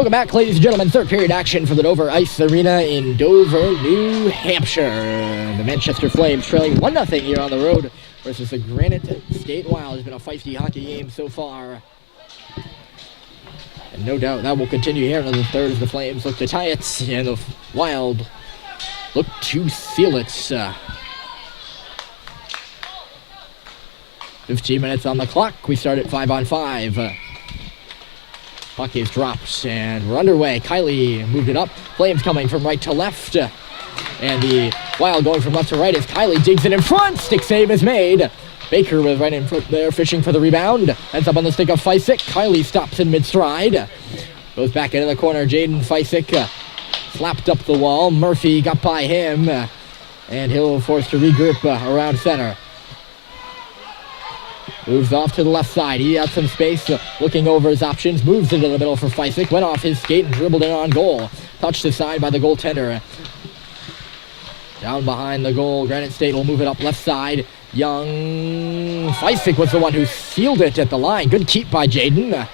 Welcome back, ladies and gentlemen. Third period action for the Dover Ice Arena in Dover, New Hampshire. The Manchester Flames trailing 1-0 here on the road versus the Granite State Wild. It's been a feisty hockey game so far. And no doubt that will continue here in the third as the Flames look to tie it and the Wild look to seal it. 15 minutes on the clock. We start at 5-on-5. Puck is dropped, and we're underway. Kylie moved it up. Flames coming from right to left. And the Wild going from left to right as Kylie digs it in front. Stick save is made. Baker was right in front there, fishing for the rebound. Ends up on the stick of Fysick. Kylie stops in mid-stride. Goes back into the corner. Jaden Fysick slapped up the wall. Murphy got by him. And he'll force to regroup around center. Moves off to the left side. He had some space, looking over his options. Moves into the middle for Fysick. Went off his skate and dribbled in on goal. Touched aside by the goaltender. Down behind the goal. Granite State will move it up left side. Young Fysick was the one who sealed it at the line. Good keep by Jaden.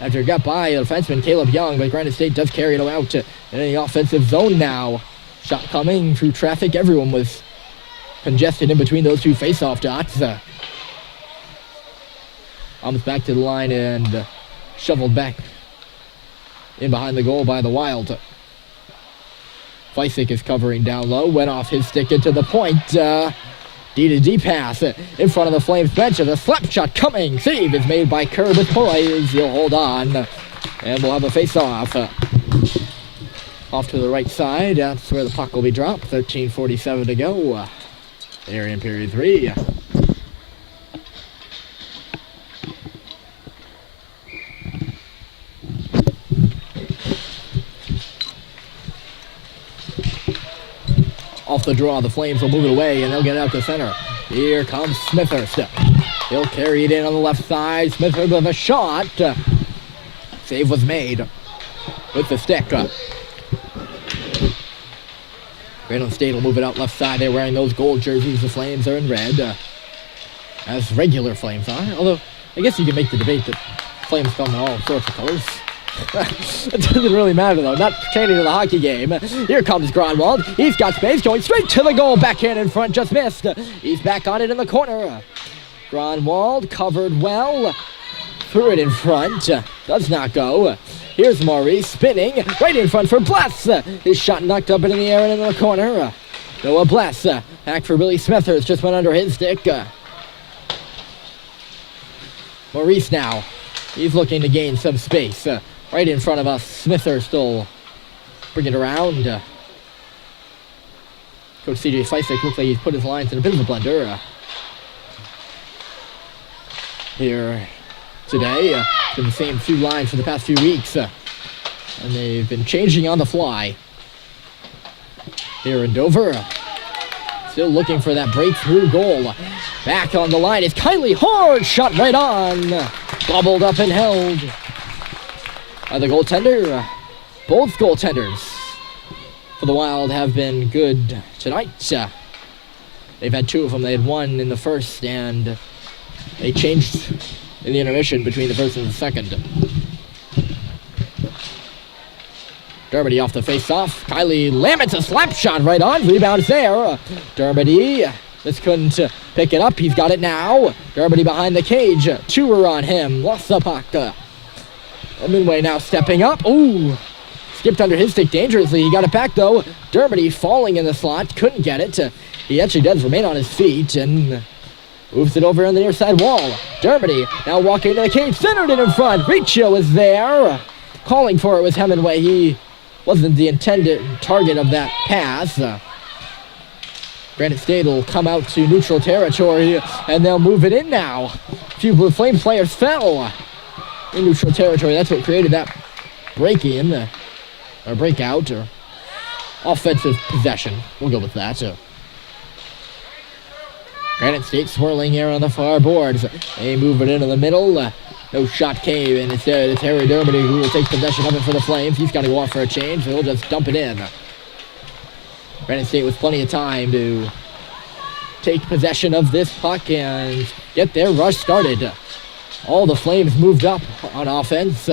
After it got by the defenseman Caleb Young, but Granite State does carry it out in the offensive zone now. Shot coming through traffic. Everyone was congested in between those two face-off dots. Comes back to the line and shoveled back in behind the goal by the Wild. Fysick is covering down low. Went off his stick into the point. D-to-D pass in front of the Flames bench. And a slap shot coming. Save is made by Kerr with poise. He'll hold on. And we'll have a face-off. Off to the right side. That's where the puck will be dropped. 13:47 to go. There in period 3. Off the draw, the Flames will move it away, and they'll get it out to center. Here comes Smithhurst. He'll carry it in on the left side. Smithhurst with a shot. Save was made with the stick. Granite State will move it out left side. They're wearing those gold jerseys. The Flames are in red, as regular Flames are. Although, I guess you can make the debate that Flames come in all sorts of colors. It doesn't really matter, though. Not pertaining to the hockey game. Here comes Gronwald. He's got space, going straight to the goal. Backhand in front, just missed. He's back on it in the corner. Gronwald covered well. Threw it in front. Does not go. Here's Maurice spinning right in front for Bless. His shot knocked up into the air and in the corner. Noah Bless. Back for Billy Smithers. Just went under his stick. Maurice now. He's looking to gain some space. Right in front of us. Smithers still bring it around. Coach C.J. Fysick looks like he's put his lines in a bit of a blender here today. It's been the same few lines for the past few weeks. And they've been changing on the fly here in Dover. Still looking for that breakthrough goal. Back on the line is Kylie Hard. Shot right on. Bobbled up and held by the goaltender. Both goaltenders for the Wild have been good tonight. They've had 2 of them. They had 1 in the first, and they changed in the intermission between the first and the second. Dermody off the face-off. Kylie Lamets a slap shot right on. Rebounds there. Dermody just couldn't pick it up. He's got it now. Dermody behind the cage. 2 are on him. Lost the puck. Minway now stepping up. Ooh. Skipped under his stick dangerously. He got it back, though. Dermody falling in the slot. Couldn't get it. He actually does remain on his feet and moves it over on the near side wall. Dermody now walking into the cage. Centered it in front. Riccio is there. Calling for it was Hemingway. He wasn't the intended target of that pass. Granite State will come out to neutral territory, and they'll move it in now. A few Blue Flames players fell in neutral territory. That's what created that break-in, or breakout, or offensive possession. We'll go with that. Granite State swirling here on the far boards. They move it into the middle. No shot came, and instead it's Harry Dermody who will take possession of it for the Flames. He's got to go off for a change, so he'll just dump it in. Granite State with plenty of time to take possession of this puck and get their rush started. All the Flames moved up on offense.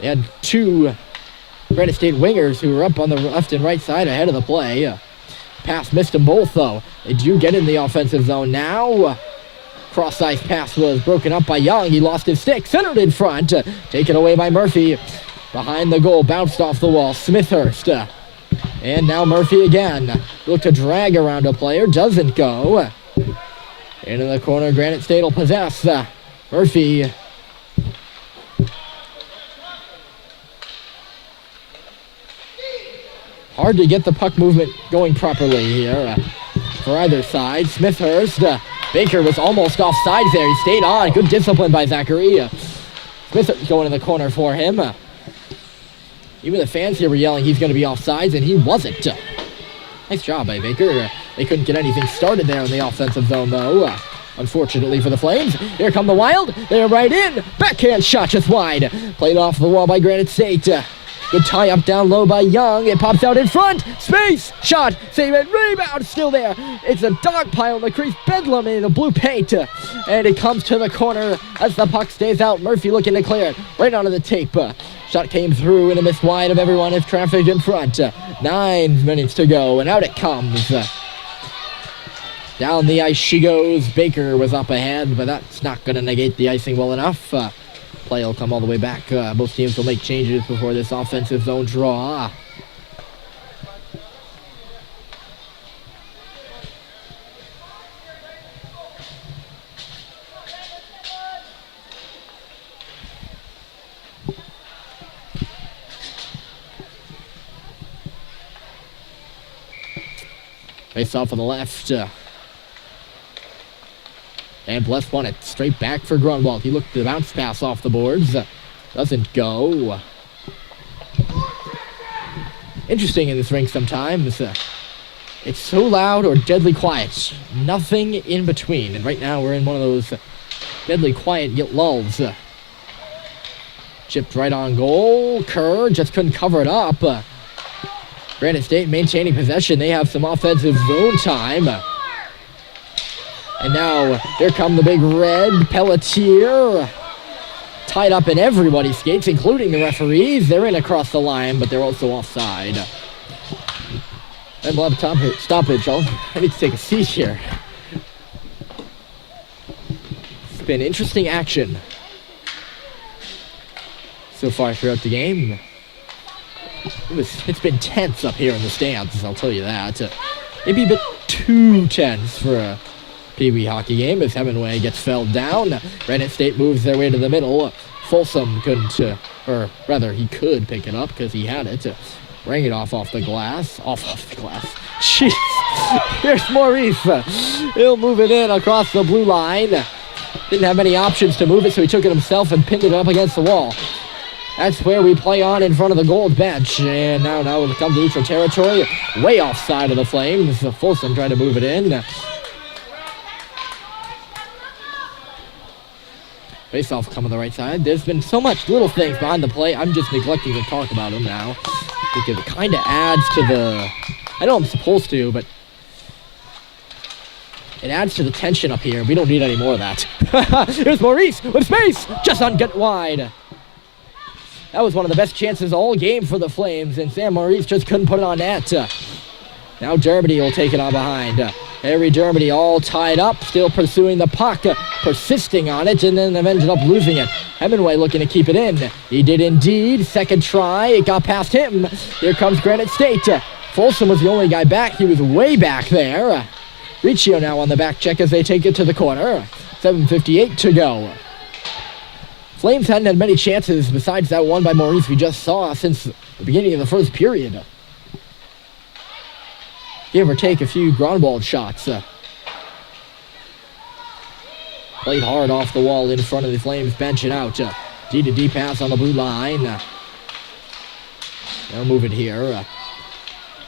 They had two Granite State wingers who were up on the left and right side ahead of the play. Pass missed them both, though. They do get in the offensive zone now. Cross-ice pass was broken up by Young. He lost his stick. Centered in front. Taken away by Murphy. Behind the goal. Bounced off the wall. Smithhurst. And now Murphy again. Look to drag around a player. Doesn't go. Into the corner. Granite State will possess. Murphy. Hard to get the puck movement going properly here for either side. Smithhurst. Baker was almost offside there. He stayed on. Good discipline by Zachary. Smithhurst going in the corner for him. Even the fans here were yelling he's going to be offsides, and he wasn't. Nice job by Baker. They couldn't get anything started there in the offensive zone, though. Unfortunately for the Flames. Here come the Wild. They're right in. Backhand shot just wide. Played off the wall by Granite State. Good tie-up down low by Young. It pops out in front. Space. Shot. Save it. Rebound. Still there. It's a dog pile in the crease. Bedlam in the blue paint. And it comes to the corner as the puck stays out. Murphy looking to clear it. Right onto the tape. Shot came through and a miss wide of everyone is trafficked in front. 9 minutes to go. And out it comes. Down the ice she goes. Baker was up ahead, but that's not going to negate the icing well enough. Play will come all the way back. Both teams will make changes before this offensive zone draw. Face off on the left. And Bless won it straight back for Grunwald. He looked to bounce pass off the boards. Doesn't go. Interesting in this rink sometimes. It's so loud or deadly quiet. Nothing in between. And right now we're in one of those deadly quiet yet lulls. Chipped right on goal. Kerr just couldn't cover it up. Granite State maintaining possession. They have some offensive zone time. And now, here come the big red. Pelletier. Tied up in everybody's skates, including the referees. They're in across the line, but they're also offside. And we'll have a stoppage. I need to take a seat here. It's been interesting action so far throughout the game. It's been tense up here in the stands, I'll tell you that. Maybe a bit too tense for a Pee Wee hockey game as Hemingway gets felled down. Granite State moves their way to the middle. Folsom couldn't, or rather he could pick it up because he had it. Bring it off the glass. Off the glass. Jeez. Here's Maurice. He'll move it in across the blue line. Didn't have many options to move it, so he took it himself and pinned it up against the wall. That's where we play on in front of the gold bench. And now we'll come to neutral territory. Way offside of the Flames. Folsom trying to move it in. Face-off coming the right side. There's been so much little things behind the play. I'm just neglecting to talk about them now. Because it kind of adds to the... I know I'm supposed to, but... It adds to the tension up here. We don't need any more of that. Here's Maurice with space. Just on get wide. That was one of the best chances all game for the Flames. And Sam Maurice just couldn't put it on net. Now Dermody will take it on behind. Harry Dermody all tied up, still pursuing the puck, persisting on it, and then ended up losing it. Hemingway looking to keep it in. He did indeed. Second try, it got past him. Here comes Granite State. Folsom was the only guy back. He was way back there. Riccio now on the back check as they take it to the corner. 7:58 to go. Flames hadn't had many chances besides that one by Maurice we just saw since the beginning of the first period. Give or take a few Grunwald shots. Played hard off the wall in front of the Flames, bench it out. D-to-D pass on the blue line. They'll move it here.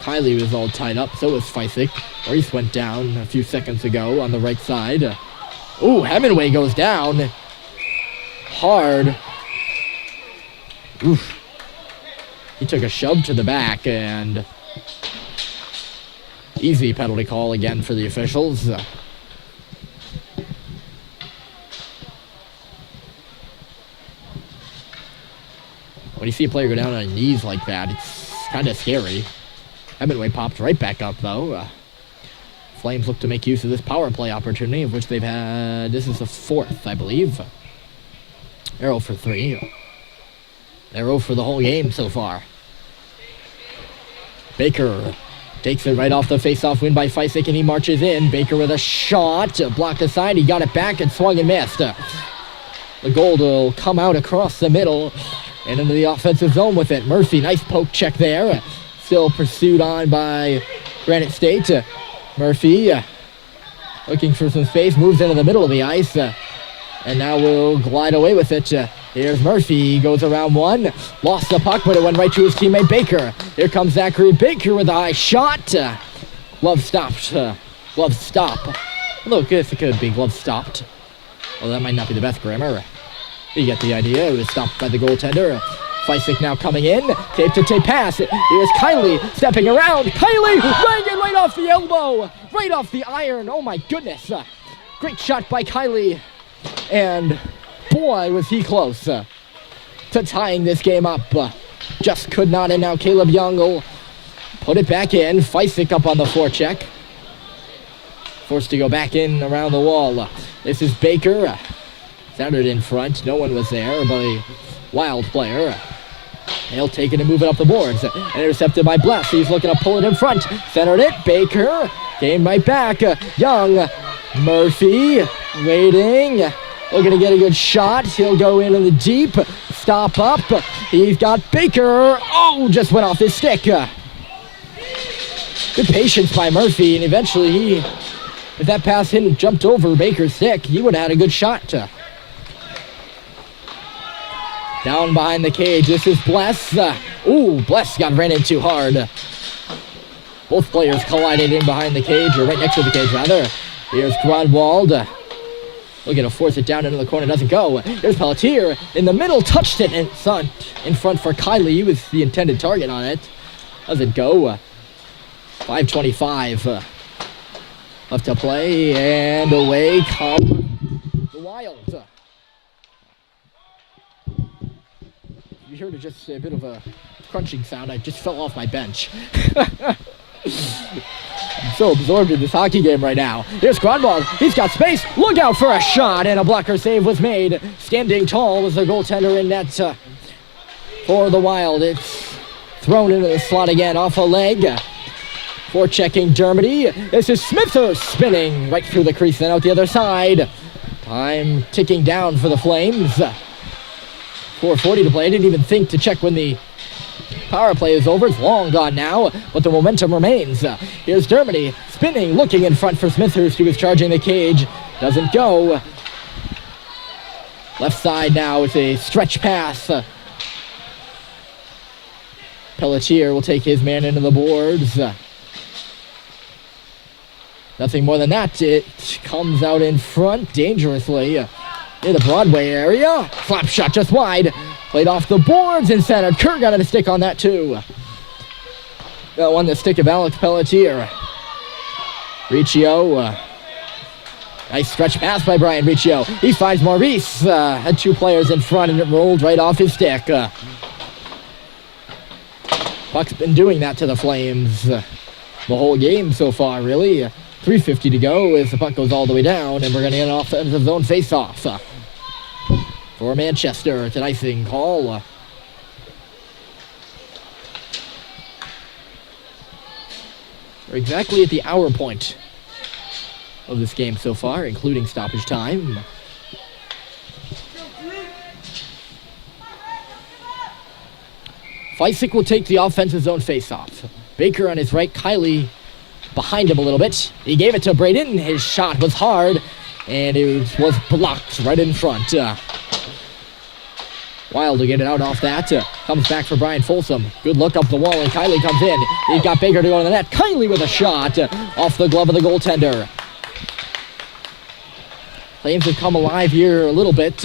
Kylie was all tied up, so was Feisig. Maurice went down a few seconds ago on the right side. Ooh, Hemingway goes down. Hard. Oof. He took a shove to the back and... Easy penalty call again for the officials. When you see a player go down on his knees like that, it's kind of scary. Hemingway popped right back up, though. Flames look to make use of this power play opportunity, of which they've had... This is the 4th, I believe. Arrow for 3. Arrow for the whole game so far. Baker takes it right off the face-off win by Feisik, and he marches in. Baker with a shot. Blocked aside. He got it back and swung and missed. The goal will come out across the middle and into the offensive zone with it. Murphy, nice poke check there. Still pursued on by Granite State. Murphy looking for some space, moves into the middle of the ice, and now will glide away with it. Here's Murphy, he goes around one, lost the puck, but it went right to his teammate Baker. Here comes Zachary Baker with a high shot. Glove stopped. Glove stop. Look, if it could be glove stopped. Well, that might not be the best grammar. You get the idea. It was stopped by the goaltender. Feisik now coming in. Tape-to-tape pass. Here's Kylie stepping around. Kylie rang it right off the elbow. Right off the iron. Oh, my goodness. Great shot by Kylie. And, boy, was he close to tying this game up. Just could not. And now Caleb Young will put it back in. Feisik up on the forecheck. Forced to go back in around the wall. This is Baker. Centered in front. No one was there, but a Wild player. He'll take it and move it up the boards. Intercepted by Bless. He's looking to pull it in front. Centered it. Baker. Came right back. Young. Murphy. Waiting. Looking to get a good shot. He'll go into the deep. Stop up. He's got Baker. Oh, just went off his stick. Good patience by Murphy. And eventually if that pass hadn't jumped over Baker's stick, he would have had a good shot. Down behind the cage, this is Bless. Bless got ran into hard. Both players collided in behind the cage, or right next to the cage, rather. Here's Gronwald. Looking to force it down into the corner, doesn't go. Here's Pelletier in the middle, touched it in front for Kylie. He was the intended target on it. Doesn't go. 5:25 left to play, and away come the Wild. You heard just a bit of a crunching sound. I just fell off my bench. I'm so absorbed in this hockey game right now. Here's Gronwald. He's got space. Look out for a shot, and a blocker save was made. Standing tall was the goaltender in net for the Wild. It's thrown into the slot again off a leg. Forechecking Dermody. This is Smithers spinning right through the crease and out the other side. Time ticking down for the Flames. 4:40 to play. I didn't even think to check when the power play is over. It's long gone now, but the momentum remains. Here's Dermody spinning, looking in front for Smithers, who is charging the cage. Doesn't go. Left side now with a stretch pass. Pelletier will take his man into the boards. Nothing more than that. It comes out in front dangerously in the Broadway area. Slap shot just wide. Played off the boards and centered. Kerr got a stick on that too. On the stick of Alex Pelletier. Riccio. Nice stretch pass by Brian Riccio. He finds Maurice. Had two players in front and it rolled right off his stick. Puck's been doing that to the Flames the whole game so far, really. 3:50 to go as the puck goes all the way down, and we're going to get an offensive zone face-off for Manchester. It's an icing call. We're exactly at the hour point of this game so far, including stoppage time. Feisik will take the offensive zone face-off. Baker on his right, Kylie behind him a little bit. He gave it to Braden. His shot was hard, and it was blocked right in front. Wild to get it out off that. Comes back for Brian Folsom. Good look up the wall, and Kylie comes in. He's got Baker to go to the net. Kylie with a shot off the glove of the goaltender. Flames have come alive here a little bit.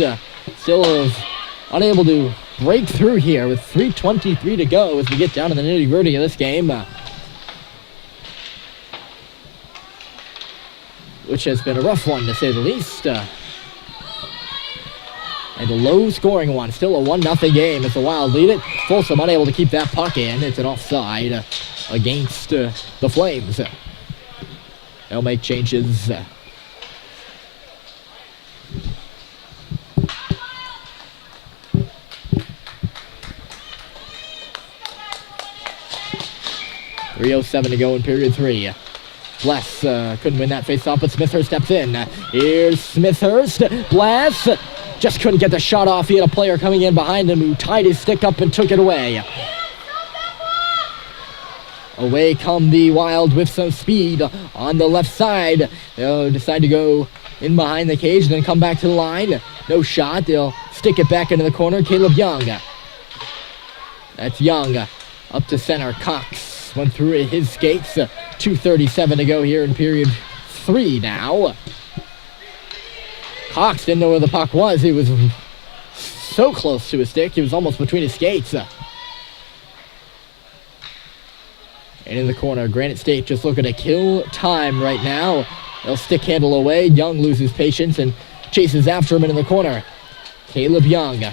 Still unable to break through here with 3:23 to go as we get down to the nitty-gritty of this game. Which has been a rough one, to say the least. And a low-scoring one. Still a 1-0 game as the Wild lead it. Folsom unable to keep that puck in. It's an offside against the Flames. They'll make changes. .307 to go in period 3. Bless couldn't win that face-off, but Smithhurst steps in. Here's Smithhurst. Bless just couldn't get the shot off. He had a player coming in behind him who tied his stick up and took it away. Away come the Wild with some speed on the left side. They'll decide to go in behind the cage, then come back to the line. No shot. They'll stick it back into the corner. Caleb Young. That's Young. Up to center. Cox went through his skates. 2:37 to go here in period 3 now. Cox didn't know where the puck was. He was so close to his stick. He was almost between his skates. And in the corner, Granite State just looking to kill time right now. They'll stick handle away. Young loses patience and chases after him into the corner. Caleb Young.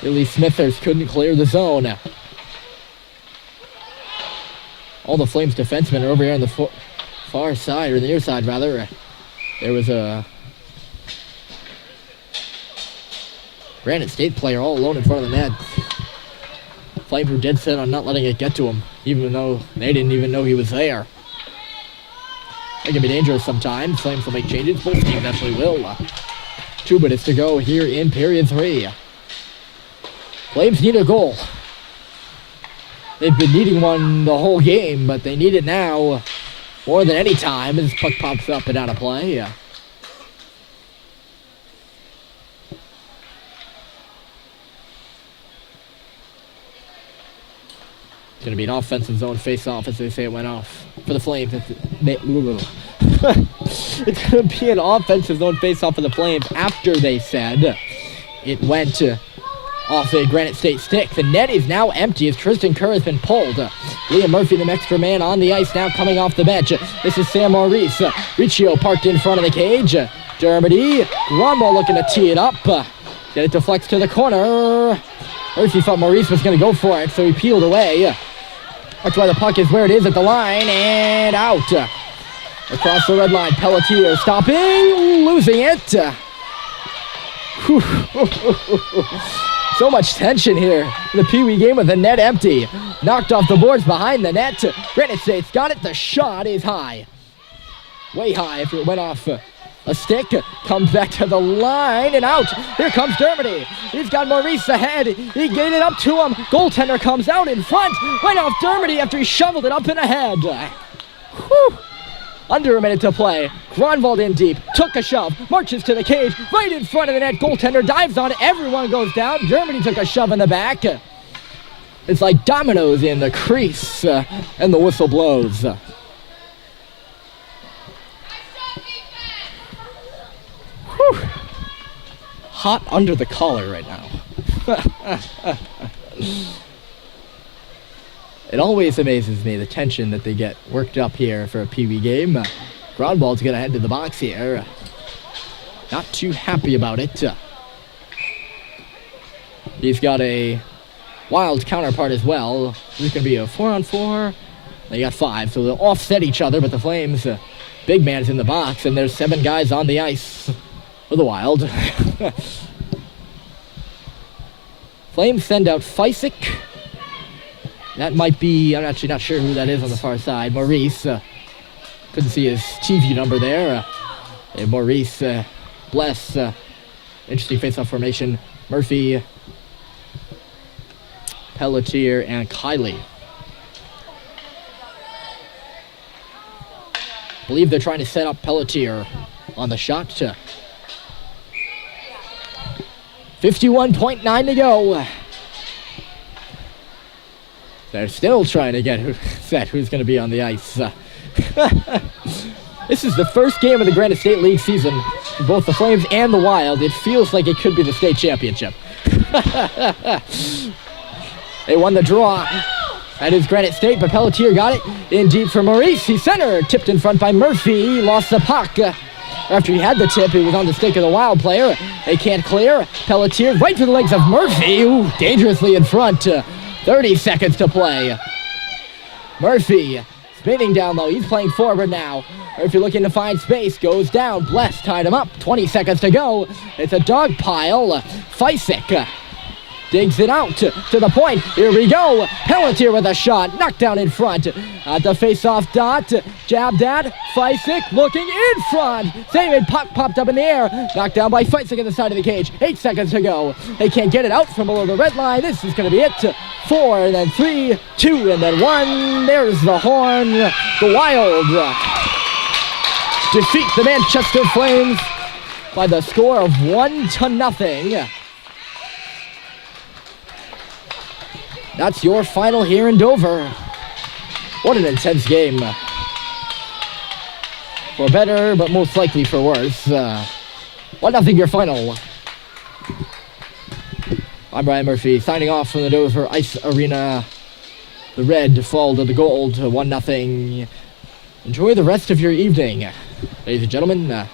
Billy Smithers couldn't clear the zone. All the Flames defensemen are over here on the far side, or the near side rather. There was a Granite State player all alone in front of the net. Flames were dead set on not letting it get to him, even though they didn't even know he was there. It can be dangerous sometimes. Flames will make changes. Both teams actually will. 2 minutes to go here in period 3. Flames need a goal. They've been needing one the whole game, but they need it now more than any time as puck pops up and out of play. It's going to be an offensive zone face-off, as they say it went off for the Flames. It's going to be an offensive zone face-off for the Flames after they said it went off a Granite State stick. The net is now empty as Tristan Kerr has been pulled. Liam Murphy, the extra man on the ice now coming off the bench. This is Sam Maurice. Riccio parked in front of the cage. Dermody. Grunwald looking to tee it up. Get it deflects to the corner. Murphy thought Maurice was going to go for it, so he peeled away. That's why the puck is where it is at the line and out. Across the red line, Pelletier stopping, losing it. So much tension here in the Pee Wee game with the net empty. Knocked off the boards behind the net. Granite State's got it. The shot is high. Way high after it went off a stick. Comes back to the line and out. Here comes Dermody. He's got Maurice ahead. He gave it up to him. Goaltender comes out in front. Went off Dermody after he shoveled it up and ahead. Whew. Under a minute to play. Grunwald in deep. Took a shove. Marches to the cage. Right in front of the net. Goaltender dives on it. Everyone goes down. Germany took a shove in the back. It's like dominoes in the crease. And the whistle blows. Whew. Hot under the collar right now. It always amazes me, the tension that they get worked up here for a Pee Wee game. Grunwald's going to head to the box here. Not too happy about it. He's got a Wild counterpart as well. This can be a 4-on-4. They got 5, so they'll offset each other, but the Flames, big man's in the box, and there's 7 guys on the ice for the Wild. Flames send out Fysick. That might be, I'm actually not sure who that is on the far side. Maurice, couldn't see his TV number there. Maurice, Bless, interesting face-off formation. Murphy, Pelletier, and Kiley. I believe they're trying to set up Pelletier on the shot. 51.9 to go. They're still trying to get who's going to be on the ice. This is the first game of the Granite State League season for both the Flames and the Wild. It feels like it could be the state championship. They won the draw. That is Granite State, but Pelletier got it in deep for Maurice. He centered, tipped in front by Murphy, lost the puck. After he had the tip, he was on the stick of the Wild player. They can't clear. Pelletier right to the legs of Murphy. Ooh, dangerously in front. 30 seconds to play. Murphy spinning down low. He's playing forward now. Murphy looking to find space. Goes down. Bless tied him up. 20 seconds to go. It's a dog pile. Feisik digs it out to the point. Here we go. Pelletier with a shot. Knocked down in front. At the face-off dot. Jabbed at. Feisik looking in front. Save it. Popped up in the air. Knocked down by Feisik at the side of the cage. 8 seconds to go. They can't get it out from below the red line. This is going to be it. 4, and then 3, 2, and then 1. There's the horn. The Wild defeat the Manchester Flames by the score of 1-0. That's your final here in Dover. What an intense game. For better, but most likely for worse. 1-0 your final. I'm Brian Murphy, signing off from the Dover Ice Arena. The red fall to the gold, 1-0. Enjoy the rest of your evening. Ladies and gentlemen,